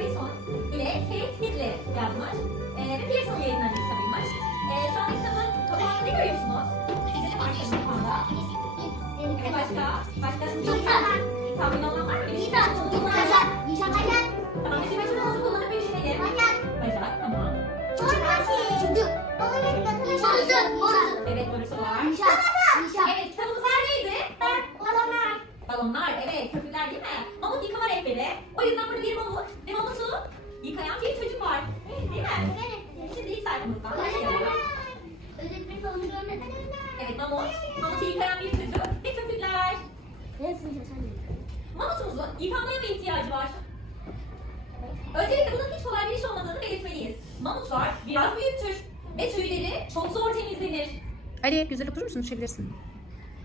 Morrison ile Kate Hitler yazmış. E, ve Pearson yayınları Ali güzel oturur musun? Düşebilirsin.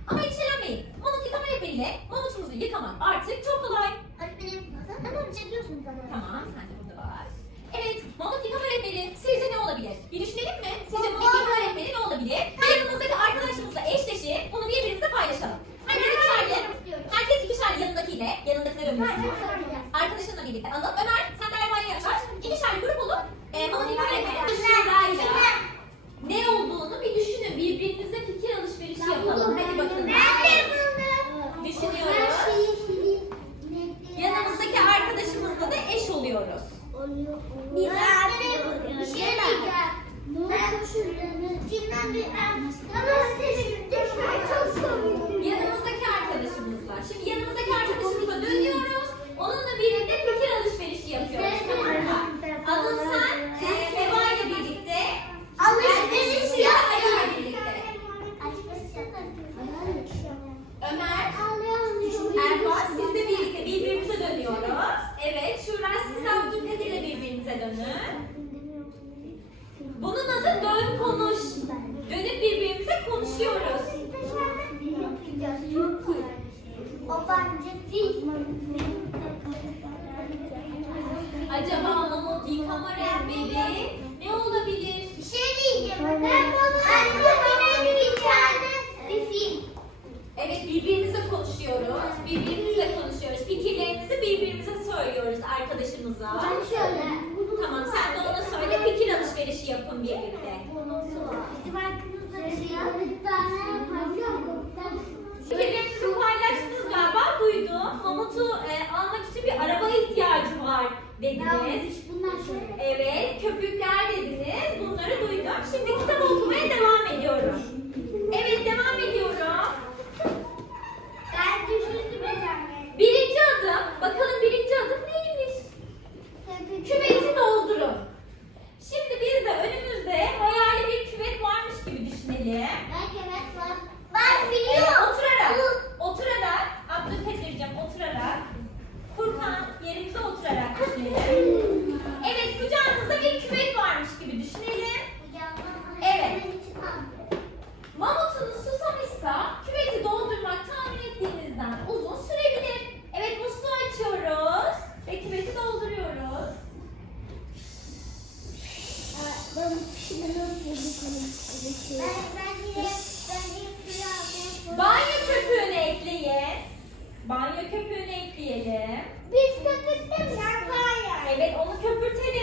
Ama endişelenmeyin. Monot yıkama yapıyla monotunuzu yıkamak artık çok kolay. Ay benim nasıl? Tamam çekiyorsun zaten. Tamam sen de burada var. Evet monot yıkama rehberi sizce ne olabilir? Bir düşünelim mi? Sizce monot yıkama rehberi ne olabilir? Bir Yanımızdaki arkadaşımızla eşleşip bunu birbirimizle paylaşalım. Hani Herkes ikişer yanındakiyle yanındakiler önümüzde. Arkadaşınla birlikte alıp 你 Evet birbirimize konuşuyoruz. Birbirimizle konuşuyoruz. Fikirlerimizi birbirimize söylüyoruz arkadaşımıza. Ben şöyle. Tamam sen de ona söyle fikir alışverişi yapın birlikte. Bizim arkamızda bir tane Fikirlerinizi paylaştınız galiba duydum. Mamut'u e, almak için bir araba ihtiyacı var dediniz. köpüğünü ekleyelim. Biz köpürttük şampanya. Evet onu köpürtelim.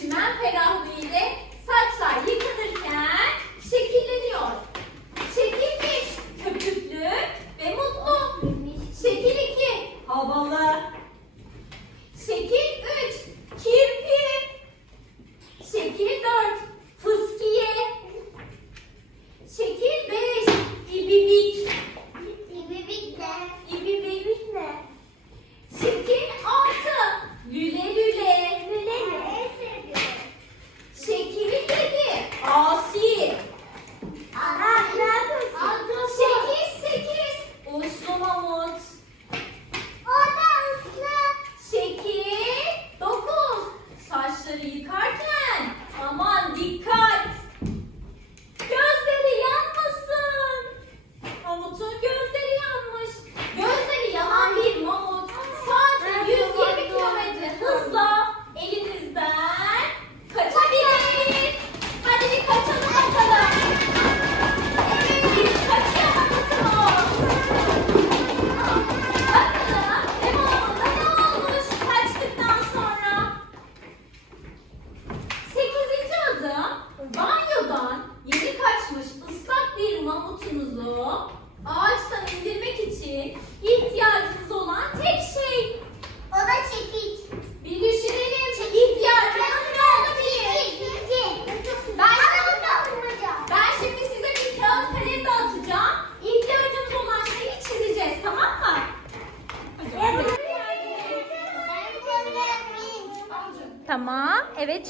çimen ferahlığıyla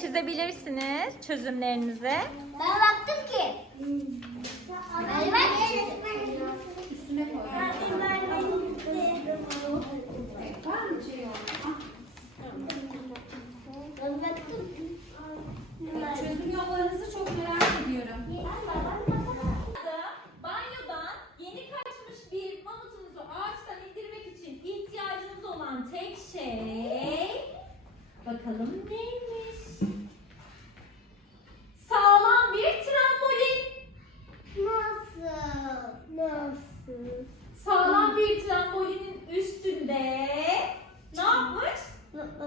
Çizebilirsiniz çözümlerinizi. Ben baktım ki. Ben Çözüm yollarınızı çok merak ediyorum. Banyodan yeni kaçmış bir mamutunuzu ağaçtan indirmek için ihtiyacınız olan tek şey bakalım neymiş?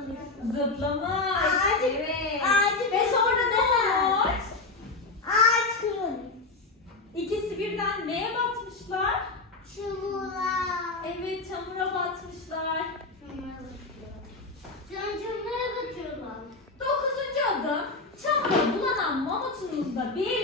zıplamış. Zıplamış. Ağacı, evet. Ağacı Ve sonra ne olmuş? Ağaç. İkisi birden neye batmışlar? Çamura. Evet çamura batmışlar. Çamura batıyorlar. Dokuzuncu adım. Çamura bulanan mamutunuzda bir